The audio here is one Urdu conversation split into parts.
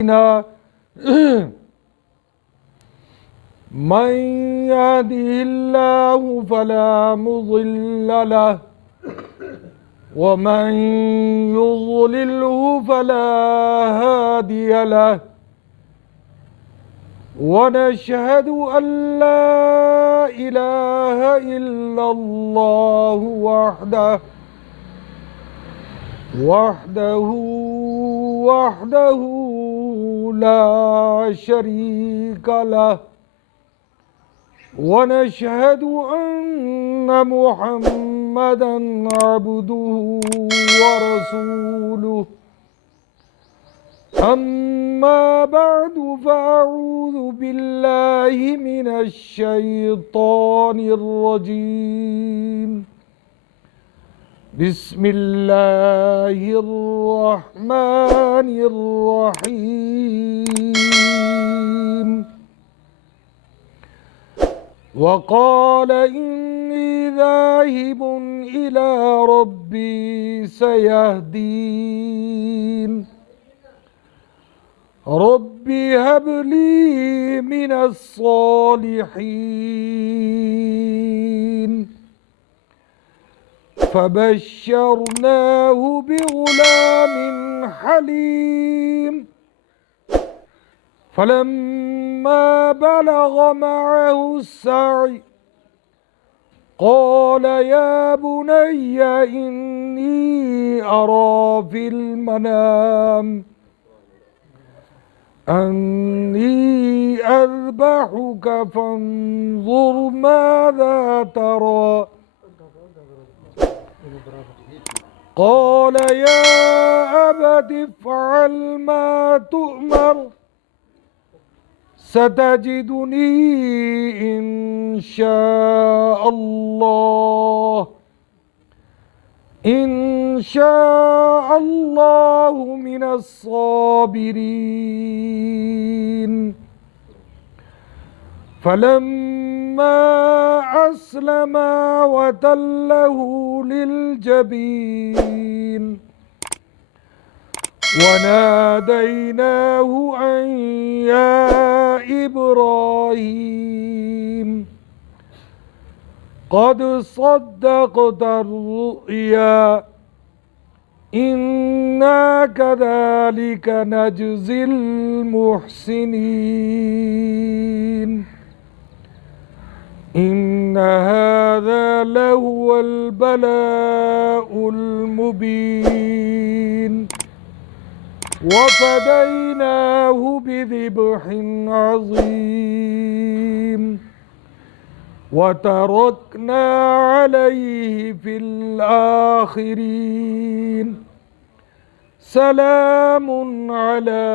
من يهده الله فلا مضل له ومن يضلله فلا هادي له ونشهد أن لا إله إلا الله وحده لا شريك له ونشهد أن محمدا عبده ورسوله أما بعد فأعوذ بالله من الشيطان الرجيم بسم الله الرحمن الرحيم وقال إني ذاهب إلى ربي سيهدين رب هب لي من الصالحين فبشرناه بغلام حليم فلما بلغ معه السعي قال يا بني إني أرى في المنام أني أذبحك فانظر ماذا ترى قال يا أبت افعل ما تؤمر ستجدني إن شاء الله من الصابرين فلما أسلما وتله للجبين وناديناه أن يا إبراهيم قد صدقت الرؤيا إنا كذلك نجزي المحسنين إن هذا لهو البلاء المبين وفديناه بذبح عظيم وتركنا عليه في الآخرين سلام على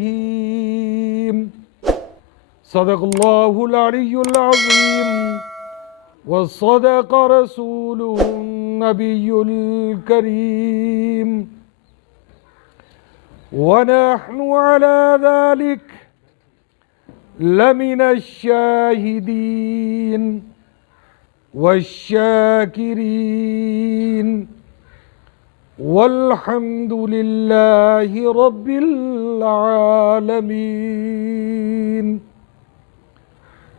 إبراهيم صدق الله العلي العظيم وصدق رسوله النبي الكريم ونحن على ذلك لمن الشاهدين والشاكرين والحمد لله رب العالمين।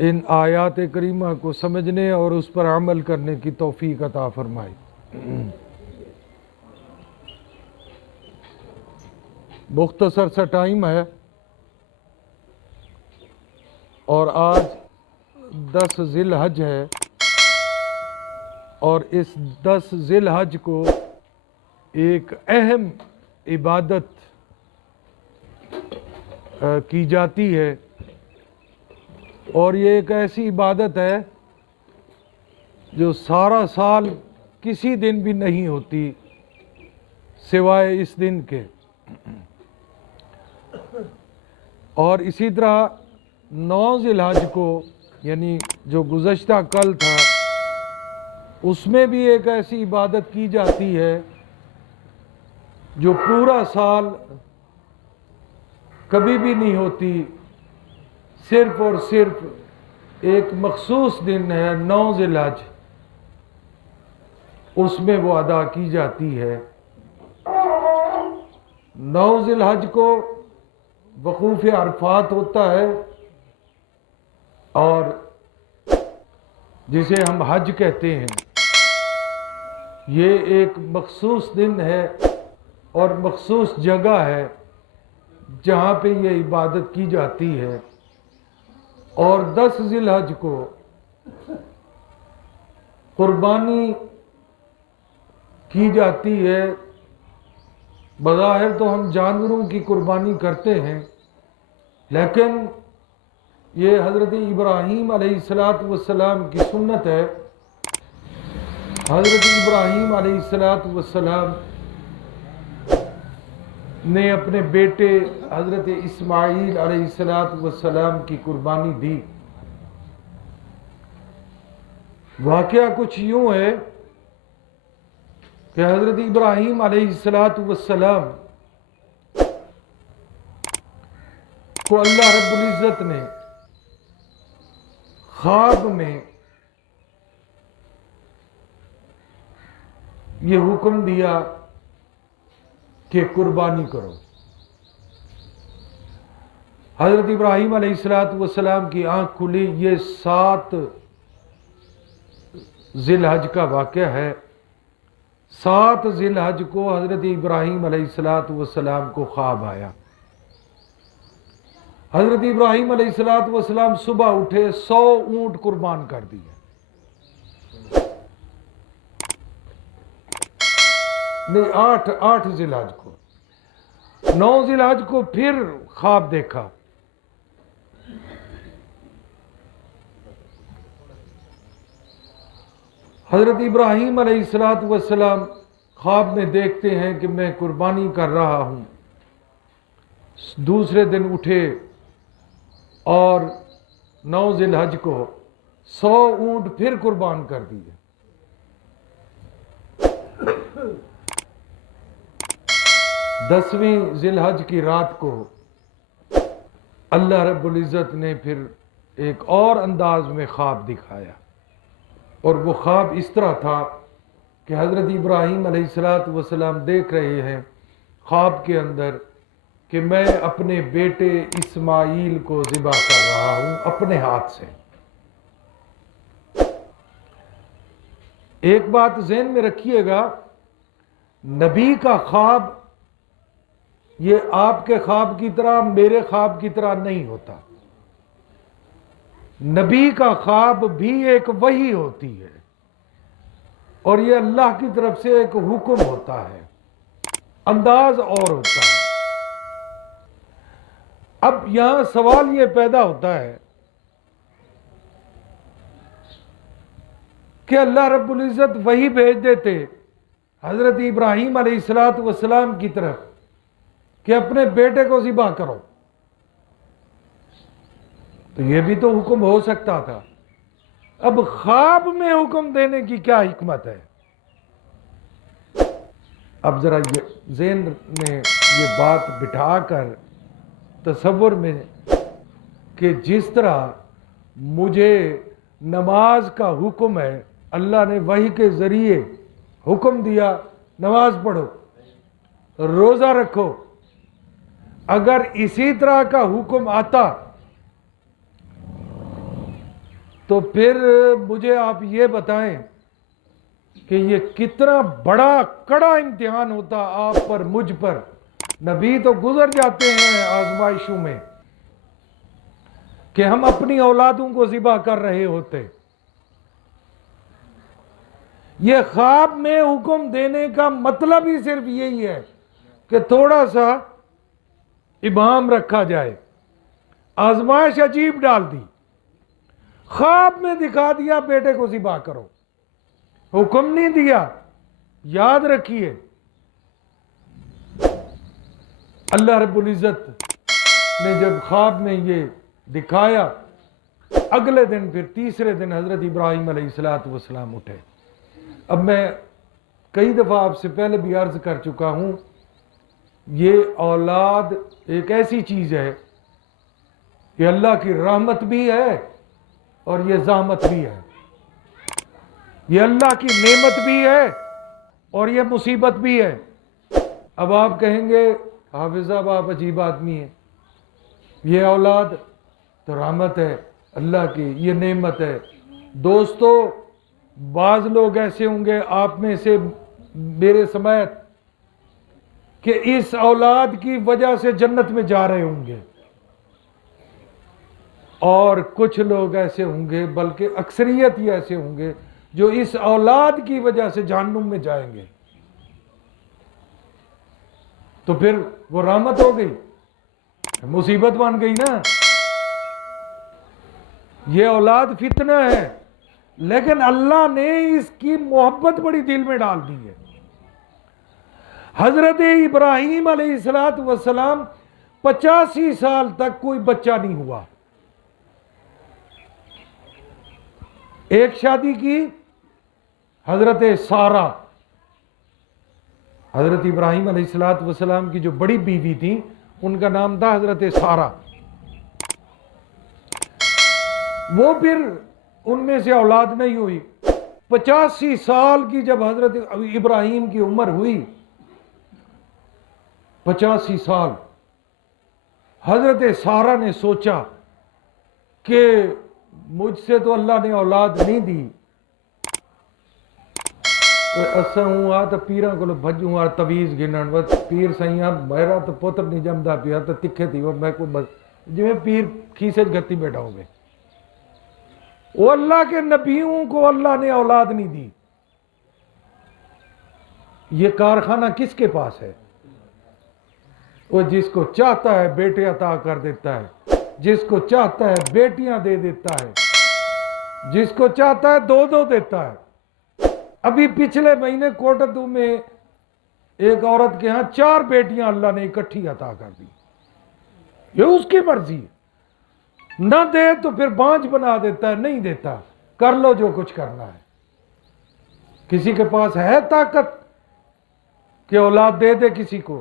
ان آیات کریمہ کو سمجھنے اور اس پر عمل کرنے کی توفیق عطا فرمائے۔ مختصر سا ٹائم ہے اور آج 10 ذی الحج ہے، اور اس 10 ذی الحج کو ایک اہم عبادت کی جاتی ہے، اور یہ ایک ایسی عبادت ہے جو سارا سال کسی دن بھی نہیں ہوتی سوائے اس دن کے۔ اور اسی طرح 9 ذی الحج کو، یعنی جو گزشتہ کل تھا، اس میں بھی ایک ایسی عبادت کی جاتی ہے جو پورا سال کبھی بھی نہیں ہوتی، صرف اور صرف ایک مخصوص دن ہے 9 ذی الحج، اس میں وہ ادا کی جاتی ہے۔ 9 ذی الحج کو وقوف عرفات ہوتا ہے، اور جسے ہم حج کہتے ہیں، یہ ایک مخصوص دن ہے اور مخصوص جگہ ہے جہاں پہ یہ عبادت کی جاتی ہے۔ اور 10 ذی الحج کو قربانی کی جاتی ہے۔ بظاہر تو ہم جانوروں کی قربانی کرتے ہیں، لیکن یہ حضرت ابراہیم علیہ السلام کی سنت ہے۔ حضرت ابراہیم علیہ السلام نے اپنے بیٹے حضرت اسماعیل علیہ السلام کی قربانی دی۔ واقعہ کچھ یوں ہے کہ حضرت ابراہیم علیہ السلام کو اللہ رب العزت نے خواب میں یہ حکم دیا کہ قربانی کرو۔ حضرت ابراہیم علیہ السلام کی آنکھ کھلی۔ یہ 7 ذی الحج کا واقعہ ہے۔ 7 ذی الحج کو حضرت ابراہیم علیہ السلام کو خواب آیا۔ حضرت ابراہیم علیہ السلام صبح اٹھے، 100 اونٹ قربان کر دیے۔ نہیں، 8 ذی الحج کو۔ 9 ذی الحج کو پھر خواب دیکھا۔ حضرت ابراہیم علیہ السلام خواب میں دیکھتے ہیں کہ میں قربانی کر رہا ہوں۔ دوسرے دن اٹھے اور 9 ذی الحج کو 100 اونٹ پھر قربان کر دیے۔ 10ویں ذی الحج کی رات کو اللہ رب العزت نے پھر ایک اور انداز میں خواب دکھایا، اور وہ خواب اس طرح تھا کہ حضرت ابراہیم علیہ السلام دیکھ رہے ہیں خواب کے اندر کہ میں اپنے بیٹے اسماعیل کو ذبح کر رہا ہوں اپنے ہاتھ سے۔ ایک بات ذہن میں رکھیے گا، نبی کا خواب یہ آپ کے خواب کی طرح، میرے خواب کی طرح نہیں ہوتا۔ نبی کا خواب بھی ایک وحی ہوتی ہے، اور یہ اللہ کی طرف سے ایک حکم ہوتا ہے، انداز اور ہوتا ہے۔ اب یہاں سوال یہ پیدا ہوتا ہے کہ اللہ رب العزت وحی بھیج دیتے حضرت ابراہیم علیہ السلام کی طرف کہ اپنے بیٹے کو ذبح کرو، تو یہ بھی تو حکم ہو سکتا تھا۔ اب خواب میں حکم دینے کی کیا حکمت ہے؟ اب ذرا ذہن میں یہ بات بٹھا کر تصور میں کہ جس طرح مجھے نماز کا حکم ہے، اللہ نے وحی کے ذریعے حکم دیا نماز پڑھو، روزہ رکھو، اگر اسی طرح کا حکم آتا تو پھر مجھے آپ یہ بتائیں کہ یہ کتنا بڑا کڑا امتحان ہوتا آپ پر، مجھ پر۔ نبی تو گزر جاتے ہیں آزمائشوں میں کہ ہم اپنی اولادوں کو ذبح کر رہے ہوتے۔ یہ خواب میں حکم دینے کا مطلب ہی صرف یہی ہے کہ تھوڑا سا ابہام رکھا جائے۔ آزمائش عجیب ڈال دی، خواب میں دکھا دیا بیٹے کو ذبح کرو، حکم نہیں دیا۔ یاد رکھیے اللہ رب العزت نے جب خواب میں یہ دکھایا، اگلے دن پھر تیسرے دن حضرت ابراہیم علیہ السلام اٹھے۔ اب میں کئی دفعہ آپ سے پہلے بھی عرض کر چکا ہوں، یہ اولاد ایک ایسی چیز ہے کہ اللہ کی رحمت بھی ہے اور یہ زحمت بھی ہے، یہ اللہ کی نعمت بھی ہے اور یہ مصیبت بھی ہے۔ اب آپ کہیں گے حافظ صاحب آپ عجیب آدمی ہیں، یہ اولاد تو رحمت ہے اللہ کی، یہ نعمت ہے۔ دوستو بعض لوگ ایسے ہوں گے آپ میں سے میرے سمیت کہ اس اولاد کی وجہ سے جنت میں جا رہے ہوں گے، اور کچھ لوگ ایسے ہوں گے، بلکہ اکثریت ہی ایسے ہوں گے جو اس اولاد کی وجہ سے جہنم میں جائیں گے۔ تو پھر وہ رحمت ہو گئی، مصیبت بن گئی نا۔ یہ اولاد فتنہ ہے، لیکن اللہ نے اس کی محبت بڑی دل میں ڈال دی ہے۔ حضرت ابراہیم علیہ السلام 85 سال تک کوئی بچہ نہیں ہوا۔ ایک شادی کی حضرت سارہ، حضرت ابراہیم علیہ السلام کی جو بڑی بیوی تھی ان کا نام تھا حضرت سارہ۔ وہ پھر ان میں سے اولاد نہیں ہوئی۔ 85 سال کی جب حضرت ابراہیم کی عمر ہوئی، 85 سال، حضرت سارہ نے سوچا کہ مجھ سے تو اللہ نے اولاد نہیں دی، اسا ہوں آ تو پیراں کو بھجوں اور تویز گنن و پیر سیاں میرا تو پتر نہیں جمدا پیا تو تکھے تھی وہ میں کوئی جویں پیر کھیسے گتی بیٹھا ہوگے۔ وہ اللہ کے نبیوں کو اللہ نے اولاد نہیں دی۔ یہ کارخانہ کس کے پاس ہے؟ وہ جس کو چاہتا ہے بیٹے عطا کر دیتا ہے، جس کو چاہتا ہے بیٹیاں دے دیتا ہے، جس کو چاہتا ہے دو دیتا ہے۔ ابھی پچھلے مہینے کوٹدو میں ایک عورت کے ہاں 4 بیٹیاں اللہ نے اکٹھی عطا کر دی۔ یہ اس کی مرضی ہے، نہ دے تو پھر بانجھ بنا دیتا ہے، نہیں دیتا کر لو جو کچھ کرنا ہے۔ کسی کے پاس ہے طاقت کہ اولاد دے دے کسی کو؟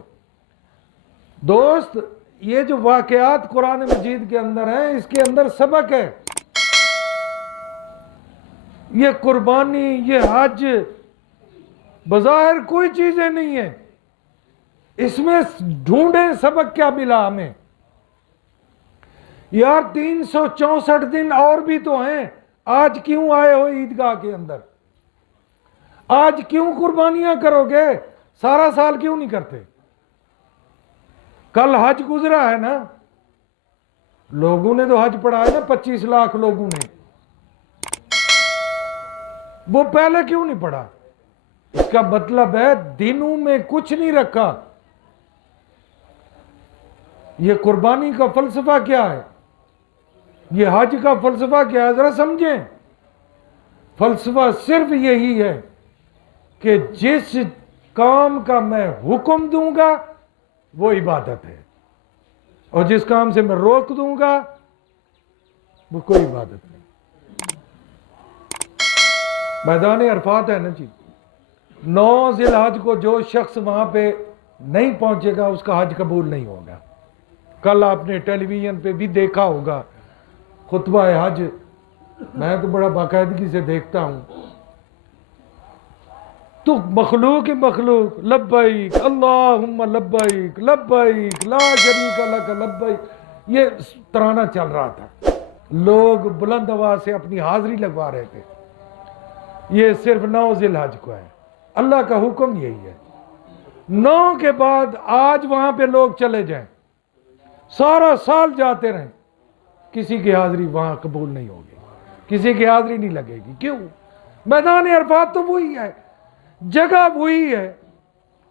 دوست یہ جو واقعات قرآن مجید کے اندر ہیں اس کے اندر سبق ہے۔ یہ قربانی، یہ حج بظاہر کوئی چیزیں نہیں ہیں، اس میں ڈھونڈیں سبق کیا ملا ہمیں۔ یار 364 دن اور بھی تو ہیں، آج کیوں آئے ہو عیدگاہ کے اندر؟ آج کیوں قربانیاں کرو گے؟ سارا سال کیوں نہیں کرتے؟ کل حج گزرا ہے نا، لوگوں نے تو حج پڑھا ہے نا، 25 لاکھ لوگوں نے، وہ پہلے کیوں نہیں پڑھا؟ اس کا مطلب ہے دنوں میں کچھ نہیں رکھا۔ یہ قربانی کا فلسفہ کیا ہے؟ یہ حج کا فلسفہ کیا ہے؟ ذرا سمجھیں۔ فلسفہ صرف یہی ہے کہ جس کام کا میں حکم دوں گا وہ عبادت ہے، اور جس کام سے میں روک دوں گا وہ کوئی عبادت نہیں۔ میدان عرفات ہے نا جی، 9 ذی الحج کو جو شخص وہاں پہ نہیں پہنچے گا اس کا حج قبول نہیں ہوگا۔ کل آپ نے ٹیلی ویژن پہ بھی دیکھا ہوگا خطبہ حج، میں تو بڑا باقاعدگی سے دیکھتا ہوں، تو مخلوق لبیک اللہم لبیک لبیک لا شریک لک لبیک، یہ ترانہ چل رہا تھا۔ لوگ بلند آواز سے اپنی حاضری لگوا رہے تھے. یہ صرف 9 ذی الحج کو ہے. اللہ کا حکم یہی ہے. 9 کے بعد آج وہاں پہ لوگ چلے جائیں، سارا سال جاتے رہیں، کسی کی حاضری وہاں قبول نہیں ہوگی، کسی کی حاضری نہیں لگے گی. کیوں؟ میدان عرفات تو وہی ہے، جگہ وہی ہے،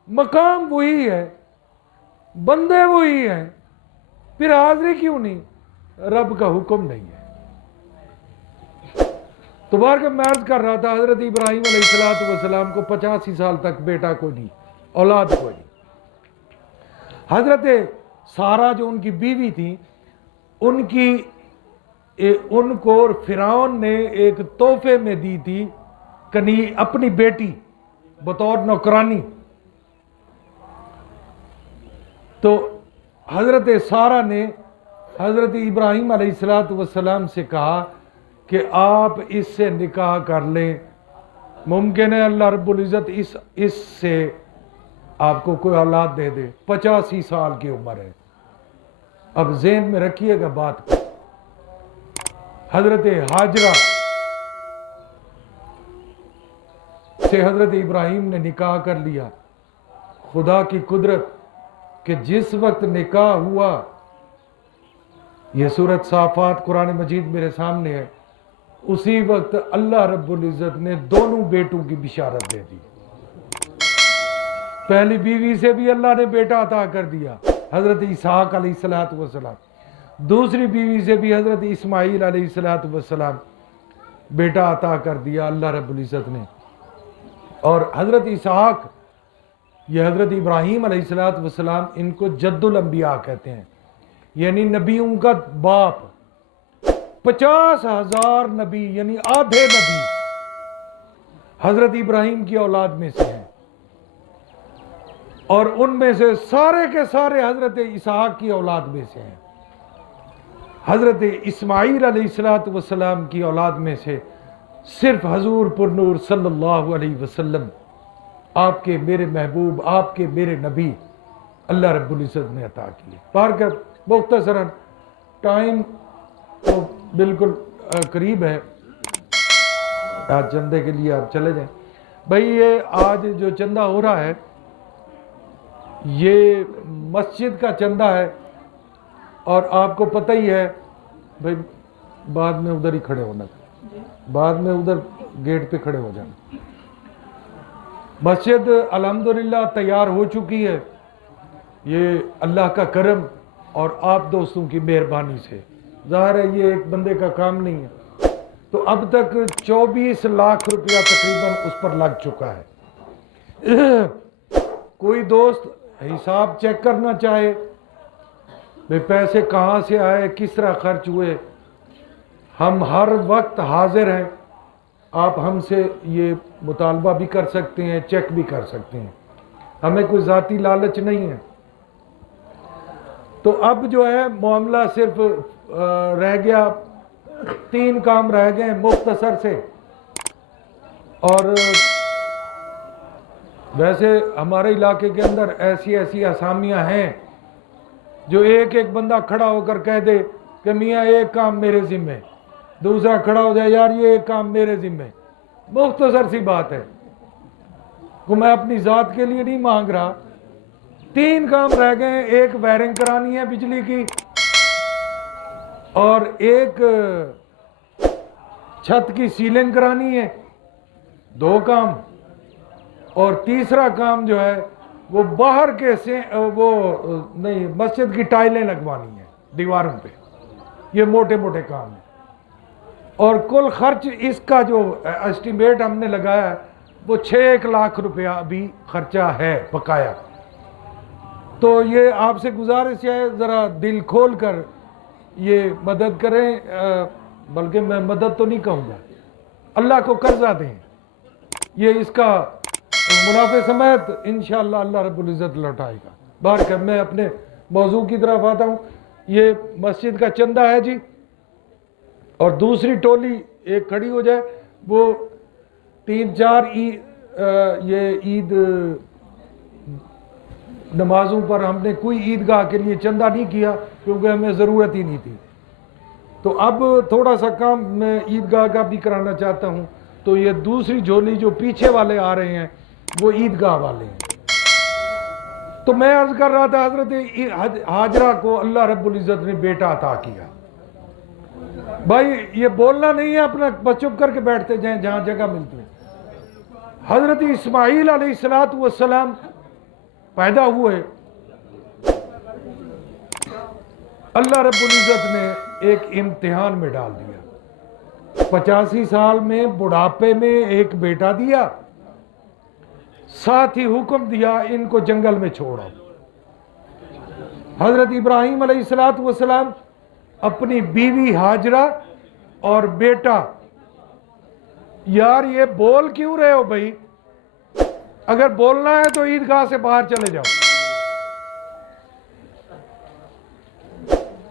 مقام وہی ہے، بندے وہی ہیں، پھر حاضری کیوں نہیں؟ رب کا حکم نہیں ہے. تو بار کہ میں عرض کر رہا تھا، حضرت ابراہیم علیہ السلام کو 85 سال تک بیٹا کوئی نہیں، اولاد کوئی نہیں. حضرت سارہ جو ان کی بیوی تھی، ان کو فرعون نے ایک تحفے میں دی تھی اپنی بیٹی بطور نوکرانی. تو حضرت سارہ نے حضرت ابراہیم علیہ السلام سے کہا کہ آپ اس سے نکاح کر لیں، ممکن ہے اللہ رب العزت اس سے آپ کو کوئی اولاد دے دے. 85 سال کی عمر ہے. اب ذہن میں رکھیے گا بات کو. حضرت ہاجرہ سے حضرت ابراہیم نے نکاح کر لیا. خدا کی قدرت کہ جس وقت نکاح ہوا، یہ سورۃ صافات قرآن مجید میرے سامنے ہے، اسی وقت اللہ رب العزت نے دونوں بیٹوں کی بشارت دے دی. پہلی بیوی سے بھی اللہ نے بیٹا عطا کر دیا، حضرت اسحاق علیہ السلام. دوسری بیوی سے بھی حضرت اسماعیل علیہ السلام بیٹا عطا کر دیا اللہ رب العزت نے. اور حضرت اسحاق، یہ حضرت ابراہیم علیہ السلام، ان کو جد الانبیاء کہتے ہیں، یعنی نبیوں کا باپ. 50,000 نبی یعنی آدھے نبی حضرت ابراہیم کی اولاد میں سے ہیں، اور ان میں سے سارے کے سارے حضرت اسحاق کی اولاد میں سے ہیں. حضرت اسماعیل علیہ السلام کی اولاد میں سے صرف حضور پر نور صلی اللہ علیہ وسلم، آپ کے میرے محبوب، آپ کے میرے نبی، اللہ رب العزت نے عطا کیے. پار کر مختصراً، ٹائم تو بالکل قریب ہے، آج چندے کے لیے آپ چلے جائیں. بھائی یہ آج جو چندہ ہو رہا ہے یہ مسجد کا چندہ ہے، اور آپ کو پتہ ہی ہے بھائی، بعد میں ادھر ہی کھڑے ہونا، بعد میں ادھر گیٹ پہ کھڑے ہو جانا. مسجد الحمدللہ تیار ہو چکی ہے، یہ اللہ کا کرم اور آپ دوستوں کی مہربانی سے. ظاہر ہے یہ ایک بندے کا کام نہیں ہے. تو اب تک 24 لاکھ روپیہ تقریباً اس پر لگ چکا ہے. کوئی دوست حساب چیک کرنا چاہے بھئی پیسے کہاں سے آئے، کس طرح خرچ ہوئے، ہم ہر وقت حاضر ہیں. آپ ہم سے یہ مطالبہ بھی کر سکتے ہیں، چیک بھی کر سکتے ہیں، ہمیں کوئی ذاتی لالچ نہیں ہے. تو اب جو ہے معاملہ صرف رہ گیا، 3 کام رہ گئے مختصر سے. اور ویسے ہمارے علاقے کے اندر ایسی اسامیاں ہیں جو ایک بندہ کھڑا ہو کر کہہ دے کہ میاں ایک کام میرے ذمہ، دوسرا کھڑا ہو جائے یار یہ ایک کام میرے ذمہ. مختصر سی بات ہے کہ میں اپنی ذات کے لیے نہیں مانگ رہا. 3 کام رہ گئے ہیں، ایک وائرنگ کرانی ہے بجلی کی، اور ایک چھت کی سیلنگ کرانی ہے، 2 کام. اور تیسرا کام جو ہے وہ باہر کے مسجد کی ٹائلیں لگوانی ہیں دیواروں پہ. یہ موٹے موٹے کام ہیں. اور کل خرچ اس کا جو اسٹیمیٹ ہم نے لگایا ہے وہ 6 لاکھ روپیہ ابھی خرچہ ہے بقایا. تو یہ آپ سے گزارش ہے ذرا دل کھول کر یہ مدد کریں، بلکہ میں مدد تو نہیں کہوں گا، اللہ کو قرضہ دیں. یہ اس کا منافع سمیت انشاءاللہ اللہ رب العزت لوٹائے گا. بار کہ میں اپنے موضوع کی طرف آتا ہوں. یہ مسجد کا چندہ ہے جی، اور دوسری ٹولی ایک کھڑی ہو جائے. وہ 3-4 یہ عید نمازوں پر ہم نے کوئی عیدگاہ کے لیے چندہ نہیں کیا کیونکہ ہمیں ضرورت ہی نہیں تھی. تو تو اب تھوڑا سا کام میں عیدگاہ کا بھی کرانا چاہتا ہوں. تو یہ دوسری جھولی جو پیچھے والے آ رہے ہیں وہ عیدگاہ والے ہیں. تو میں عرض کر رہا تھا حضرت ہاجرہ کو اللہ رب العزت نے بیٹا عطا کیا. بھائی یہ بولنا نہیں ہے اپنا، بس چپ کر کے بیٹھتے جائیں جہاں جگہ ملتی ہے. حضرت اسماعیل علیہ السلام پیدا ہوئے، اللہ رب العزت نے ایک امتحان میں ڈال دیا. 85 سال میں بڑھاپے میں ایک بیٹا دیا، ساتھ ہی حکم دیا ان کو جنگل میں چھوڑو. حضرت ابراہیم علیہ السلام اپنی بیوی ہاجرہ اور بیٹا، یار یہ بول کیوں رہے ہو بھائی؟ اگر بولنا ہے تو عیدگاہ سے باہر چلے جاؤ.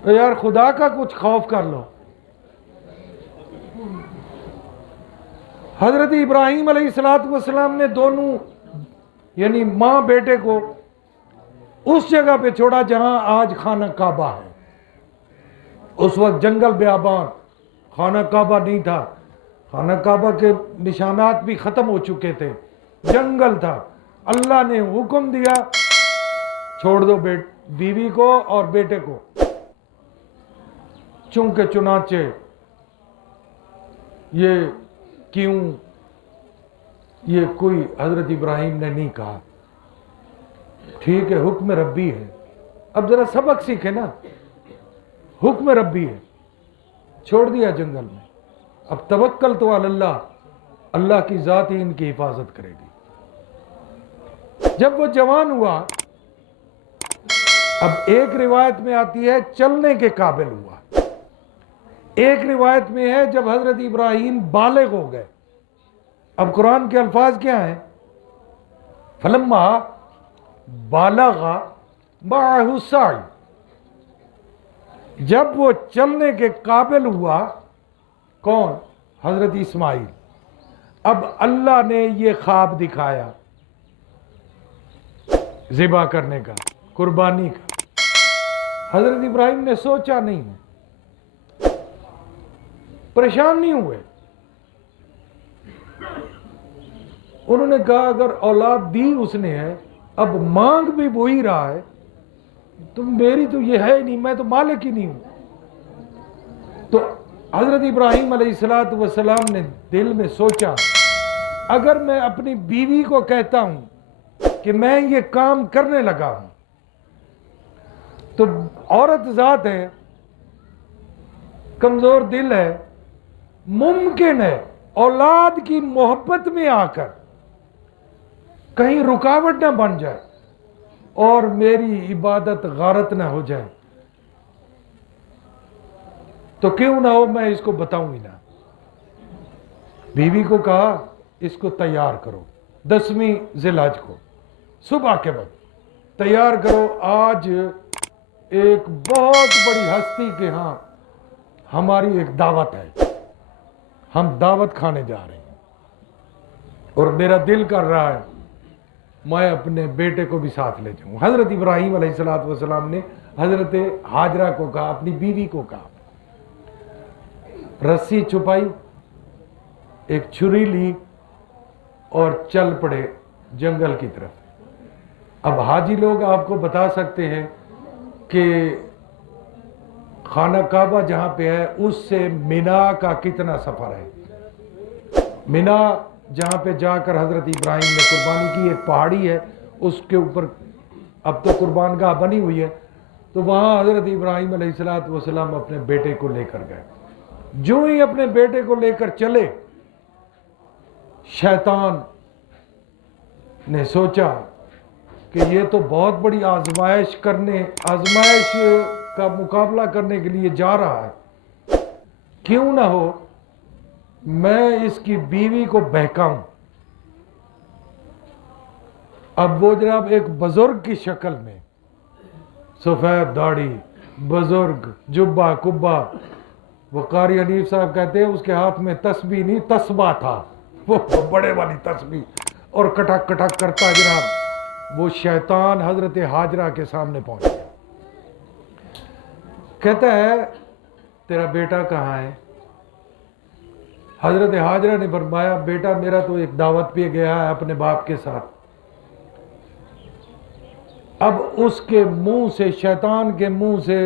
تو یار خدا کا کچھ خوف کر لو. حضرت ابراہیم علیہ السلام نے دونوں یعنی ماں بیٹے کو اس جگہ پہ چھوڑا جہاں آج خانہ کعبہ ہے. اس وقت جنگل بیابان، خانہ کعبہ نہیں تھا، خانہ کعبہ کے نشانات بھی ختم ہو چکے تھے، جنگل تھا. اللہ نے حکم دیا چھوڑ دو بیوی کو اور بیٹے کو. چونکہ چنانچہ یہ کیوں، یہ کوئی حضرت ابراہیم نے نہیں کہا ٹھیک ہے حکم ربی ہے. اب ذرا سبق سیکھے نا، حکم ربی ہے، چھوڑ دیا جنگل میں. اب توکل تو علی اللہ، اللہ کی ذات ہی ان کی حفاظت کرے گی. جب وہ جوان ہوا، اب ایک روایت میں آتی ہے چلنے کے قابل ہوا، ایک روایت میں ہے جب حضرت ابراہیم بالغ ہو گئے. اب قرآن کے الفاظ کیا ہیں؟ فلما بالغ معہ السعی، جب وہ چلنے کے قابل ہوا. کون؟ حضرت اسماعیل. اب اللہ نے یہ خواب دکھایا ذبح کرنے کا، قربانی کا. حضرت ابراہیم نے سوچا نہیں، پریشان نہیں ہوئے. انہوں نے کہا اگر اولاد دی اس نے ہے، اب مانگ بھی وہی رہا ہے، میری تو یہ ہے نہیں، میں تو مالک ہی نہیں ہوں. تو حضرت ابراہیم علیہ السلام نے دل میں سوچا اگر میں اپنی بیوی کو کہتا ہوں کہ میں یہ کام کرنے لگا ہوں، تو عورت ذات ہے، کمزور دل ہے، ممکن ہے اولاد کی محبت میں آ کر کہیں رکاوٹ نہ بن جائے اور میری عبادت غارت نہ ہو جائے. تو کیوں نہ ہو میں اس کو بتاؤں گی نا. بیوی کو کہا اس کو تیار کرو 10ویں ذی الحج کو صبح کے وقت تیار کرو، آج ایک بہت بڑی ہستی کے ہاں ہماری ایک دعوت ہے، ہم دعوت کھانے جا رہے ہیں اور میرا دل کر رہا ہے میں اپنے بیٹے کو بھی ساتھ لے جاؤں. حضرت ابراہیم علیہ السلام نے حضرت ہاجرہ کو کہا، اپنی بیوی کو کہا، رسی چھپائی، ایک چھری لی اور چل پڑے جنگل کی طرف. اب حاجی لوگ آپ کو بتا سکتے ہیں کہ خانہ کعبہ جہاں پہ ہے اس سے مینا کا کتنا سفر ہے. مینا جہاں پہ جا کر حضرت ابراہیم نے قربانی کی، ایک پہاڑی ہے اس کے اوپر اب تو قربان گاہ بنی ہوئی ہے. تو وہاں حضرت ابراہیم علیہ السلام اپنے بیٹے کو لے کر گئے. جو ہی اپنے بیٹے کو لے کر چلے، شیطان نے سوچا کہ یہ تو بہت بڑی آزمائش کا مقابلہ کرنے کے لیے جا رہا ہے، کیوں نہ ہو میں اس کی بیوی کو بہکاؤں. اب وہ جناب ایک بزرگ کی شکل میں، سفید داڑھی، بزرگ، جبہ کبہ، وہ قاری حنیف صاحب کہتے ہیں اس کے ہاتھ میں تسبیح نہیں تسبیح تھا، وہ بڑے والی تسبیح، اور کٹک کٹک کرتا جناب وہ شیطان حضرت ہاجرہ کے سامنے پہنچ گیا. کہتا ہے تیرا بیٹا کہاں ہے؟ حضرت ہاجرہ نے فرمایا بیٹا میرا تو ایک دعوت پہ گیا ہے اپنے باپ کے ساتھ. اب اس کے منہ سے، شیطان کے منہ سے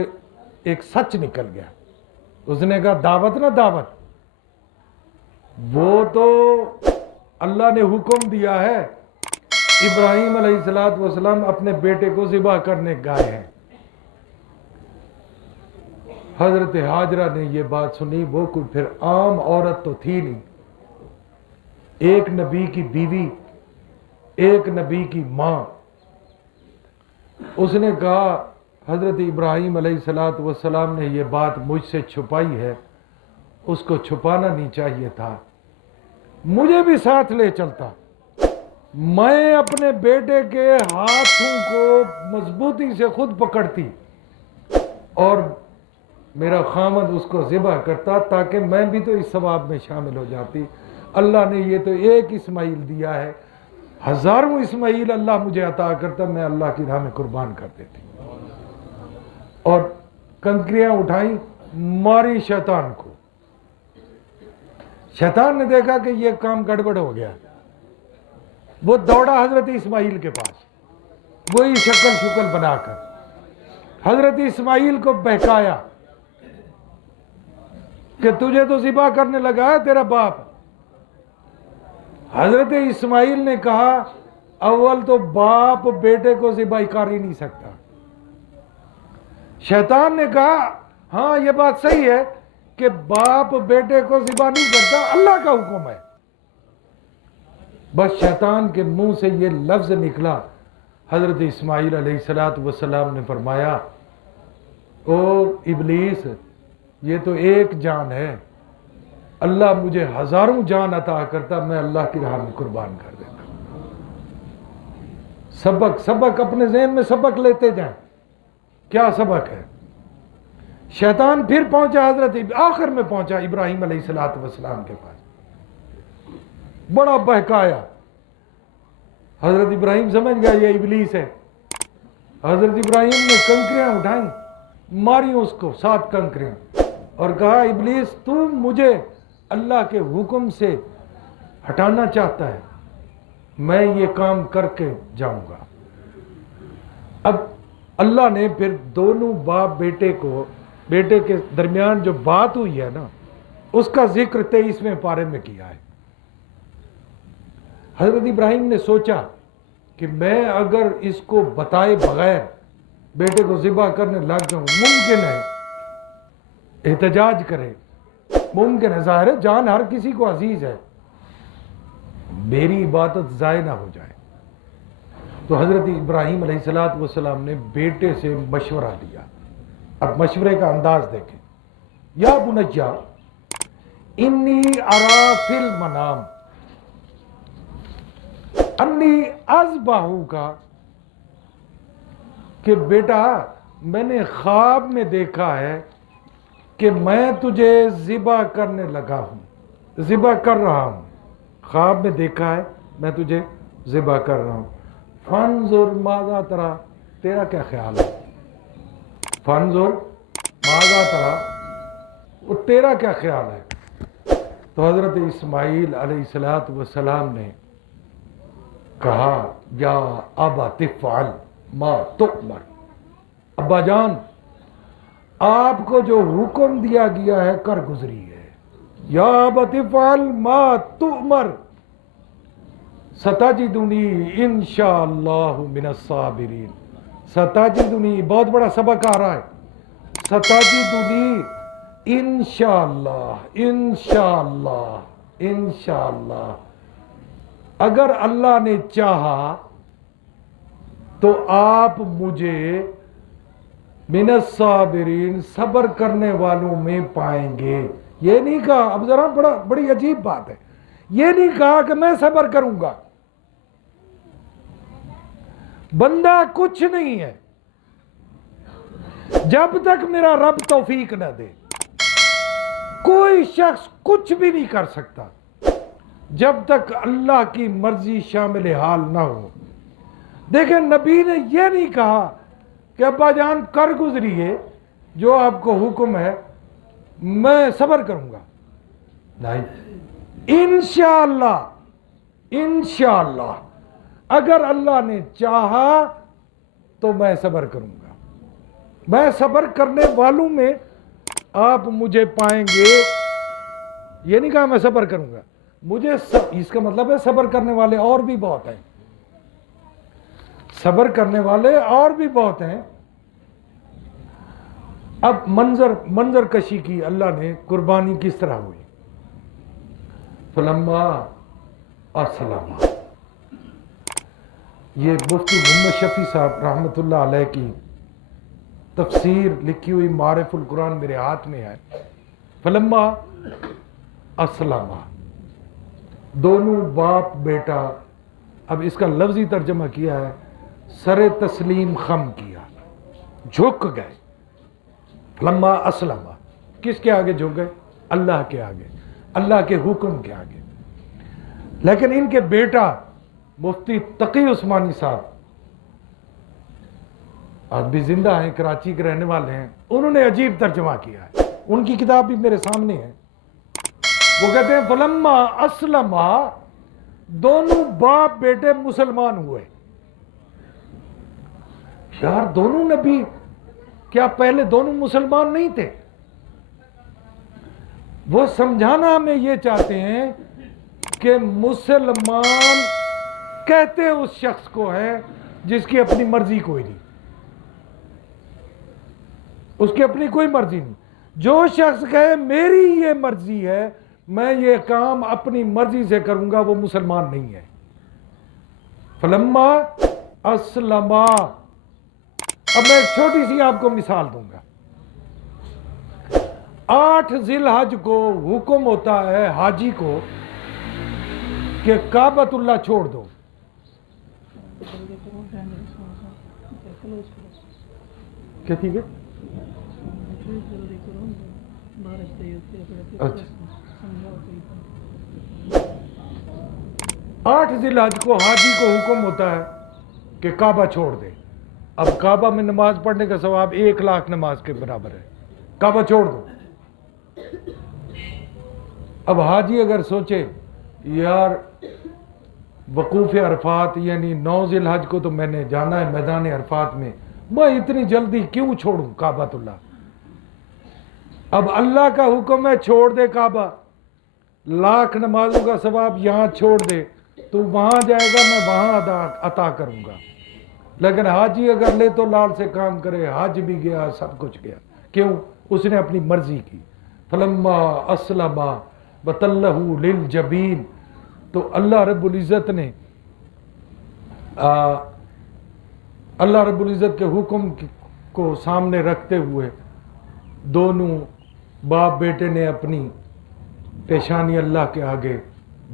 ایک سچ نکل گیا. اس نے کہا دعوت نہ دعوت، وہ تو اللہ نے حکم دیا ہے ابراہیم علیہ السلام اپنے بیٹے کو ذبح کرنے گئے ہیں. حضرت ہاجرہ نے یہ بات سنی. وہ کوئی پھر عام عورت تو تھی نہیں، ایک نبی کی بیوی، ایک نبی کی ماں. اس نے کہا حضرت ابراہیم علیہ السلام نے یہ بات مجھ سے چھپائی ہے، اس کو چھپانا نہیں چاہیے تھا، مجھے بھی ساتھ لے چلتا، میں اپنے بیٹے کے ہاتھوں کو مضبوطی سے خود پکڑتی اور میرا خامد اس کو ذبح کرتا تاکہ میں بھی تو اس ثواب میں شامل ہو جاتی. اللہ نے یہ تو ایک اسماعیل دیا ہے، ہزاروں اسماعیل اللہ مجھے عطا کرتا، میں اللہ کی راہ میں قربان کر دیتی. اور کنکریاں اٹھائیں، ماری شیطان کو. شیطان نے دیکھا کہ یہ کام گڑبڑ ہو گیا، وہ دوڑا حضرت اسماعیل کے پاس، وہی شکل بنا کر حضرت اسماعیل کو بہکایا کہ تجھے تو ذبح کرنے لگا ہے تیرا باپ. حضرت اسماعیل نے کہا اول تو باپ بیٹے کو ذبح کر ہی نہیں سکتا. شیطان نے کہا ہاں یہ بات صحیح ہے کہ باپ بیٹے کو ذبح نہیں کرتا، اللہ کا حکم ہے. بس شیطان کے منہ سے یہ لفظ نکلا. حضرت اسماعیل علیہ السلام نے فرمایا او ابلیس، یہ تو ایک جان ہے، اللہ مجھے ہزاروں جان عطا کرتا، میں اللہ کی راہ میں قربان کر دیتا. سبق اپنے ذہن میں سبق لیتے جائیں. کیا سبق ہے؟ شیطان پھر پہنچا، حضرت آخر میں پہنچا ابراہیم علیہ السلام کے پاس، بڑا بہکایا. حضرت ابراہیم سمجھ گیا یہ ابلیس ہے. حضرت ابراہیم نے کنکریاں اٹھائیں، ماری اس کو 7 کنکریاں، اور کہا ابلیس تو مجھے اللہ کے حکم سے ہٹانا چاہتا ہے، میں یہ کام کر کے جاؤں گا. اب اللہ نے پھر دونوں باپ بیٹے کے درمیان جو بات ہوئی ہے نا، اس کا ذکر 23ویں پارے میں کیا ہے. حضرت ابراہیم نے سوچا کہ میں اگر اس کو بتائے بغیر بیٹے کو ذبح کرنے لگ جاؤں، ممکن ہے احتجاج کرے، ممکن ہے، ظاہر ہے جان ہر کسی کو عزیز ہے، میری عبادت ضائع نہ ہو جائے. تو حضرت ابراہیم علیہ السلام نے بیٹے سے مشورہ لیا. اب مشورے کا انداز دیکھیں. یا بنیا انی ارا فی المنام انی اذبحک، کہ بیٹا میں نے خواب میں دیکھا ہے کہ میں تجھے ذبح کرنے لگا ہوں، ذبح کر رہا ہوں. خواب میں دیکھا ہے میں تجھے ذبح کر رہا ہوں. فانظر ماذا تری، تیرا کیا خیال ہے؟ فانظر ماذا تری، وہ تیرا کیا خیال ہے؟ تو حضرت اسماعیل علیہ السلام نے کہا یا ابت افعل ما تؤمر، ابا جان آپ کو جو حکم دیا گیا ہے کر گزری ہے. یا ابت افعل ما تؤمر ستجدنی انشاءاللہ من الصابرین. ستجدنی بہت بڑا سبق آ رہا ہے. ستجدنی انشاءاللہ، انشاءاللہ، انشاءاللہ. اگر اللہ نے چاہا تو آپ مجھے من الصابرین، صبر کرنے والوں میں پائیں گے. یہ نہیں کہا، اب ذرا بڑی عجیب بات ہے، یہ نہیں کہا کہ میں صبر کروں گا. بندہ کچھ نہیں ہے جب تک میرا رب توفیق نہ دے. کوئی شخص کچھ بھی نہیں کر سکتا جب تک اللہ کی مرضی شامل حال نہ ہو. دیکھیں نبی نے یہ نہیں کہا کہ ابا جان کر گزریے جو آپ کو حکم ہے، میں صبر کروں گا. نہیں, انشاءاللہ انشاءاللہ اگر اللہ نے چاہا تو میں صبر کروں گا. میں صبر کرنے والوں میں آپ مجھے پائیں گے. یہ نہیں کہا میں صبر کروں گا, مجھے اس کا مطلب ہے صبر کرنے والے اور بھی بہت ہیں, صبر کرنے والے اور بھی بہت ہیں. اب منظر کشی کی اللہ نے, قربانی کس طرح ہوئی. فلما اسلم, یہ مفتی محمد شفیع صاحب رحمۃ اللہ علیہ کی تفسیر لکھی ہوئی معارف القرآن میرے ہاتھ میں ہے. فلما اسلم, دونوں باپ بیٹا. اب اس کا لفظی ترجمہ کیا ہے سر تسلیم خم کیا, جھک گئے. فلما اسلم, کس کے آگے جھک گئے؟ اللہ کے آگے, اللہ کے حکم کے آگے. لیکن ان کے بیٹا مفتی تقی عثمانی صاحب آج بھی زندہ ہیں, کراچی کے رہنے والے ہیں, انہوں نے عجیب ترجمہ کیا ہے. ان کی کتاب بھی میرے سامنے ہے. وہ کہتے ہیں فلما اسلم, دونوں باپ بیٹے مسلمان ہوئے. یار دونوں نبی کیا پہلے دونوں مسلمان نہیں تھے؟ وہ سمجھانا ہمیں یہ چاہتے ہیں کہ مسلمان کہتے اس شخص کو ہے جس کی اپنی مرضی کوئی نہیں, اس کی اپنی کوئی مرضی نہیں. جو شخص کہے میری یہ مرضی ہے, میں یہ کام اپنی مرضی سے کروں گا, وہ مسلمان نہیں ہے. فلما اسلما. اب میں ایک چھوٹی سی آپ کو مثال دوں گا. 8 ذی الحج کو حکم ہوتا ہے حاجی کو کہ کعبۃ اللہ چھوڑ دو. کیا ٹھیک ہے؟ اچھا, 8 ذی الحج کو حاجی کو حکم ہوتا ہے کہ کعبہ چھوڑ دے. اب کعبہ میں نماز پڑھنے کا ثواب 1,00,000 نماز کے برابر ہے. کعبہ چھوڑ دو. اب حاجی اگر سوچے یار وقوف عرفات یعنی 9 ذی الحج کو تو میں نے جانا ہے میدان عرفات میں اتنی جلدی کیوں چھوڑوں کعبۃ اللہ. اب اللہ کا حکم ہے چھوڑ دے کعبہ, 1,00,000 نمازوں کا ثواب یہاں چھوڑ دے, تو وہاں جائے گا میں وہاں عطا کروں گا. لیکن حاجی اگر لے تو لال سے کام کرے, حج بھی گیا سب کچھ گیا. کیوں؟ اس نے اپنی مرضی کی. فلما اسلم وتلہ للجبین, تو اللہ رب العزت نے اللہ رب العزت کے حکم کو سامنے رکھتے ہوئے دونوں باپ بیٹے نے اپنی پیشانی اللہ کے آگے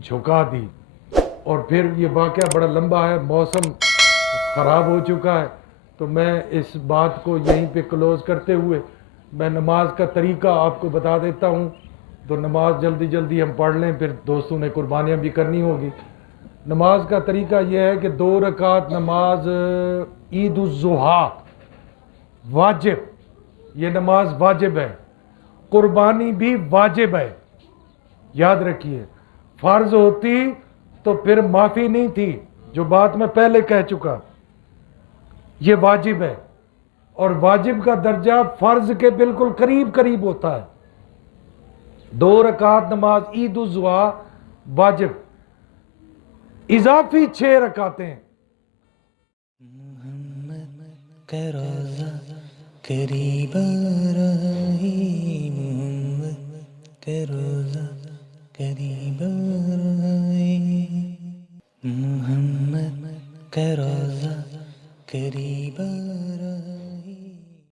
جھکا دی. اور پھر یہ واقعہ بڑا لمبا ہے, موسم خراب ہو چکا ہے, تو میں اس بات کو یہیں پہ کلوز کرتے ہوئے میں نماز کا طریقہ آپ کو بتا دیتا ہوں. تو نماز جلدی جلدی ہم پڑھ لیں, پھر دوستوں نے قربانیاں بھی کرنی ہوگی. نماز کا طریقہ یہ ہے کہ 2 رکعت نماز عید الضحیٰ واجب, یہ نماز واجب ہے. قربانی بھی واجب ہے, یاد رکھیے. فرض ہوتی تو پھر معافی نہیں تھی, جو بات میں پہلے کہہ چکا. یہ واجب ہے, اور واجب کا درجہ فرض کے بالکل قریب قریب ہوتا ہے. 2 رکعت نماز عید الضحیٰ واجب, اضافی 6 رکعتیں. محمد کا روزہ قریب آئی, محمد کا روزہ قریب آئی, محمد کا روزہ قریب آئی.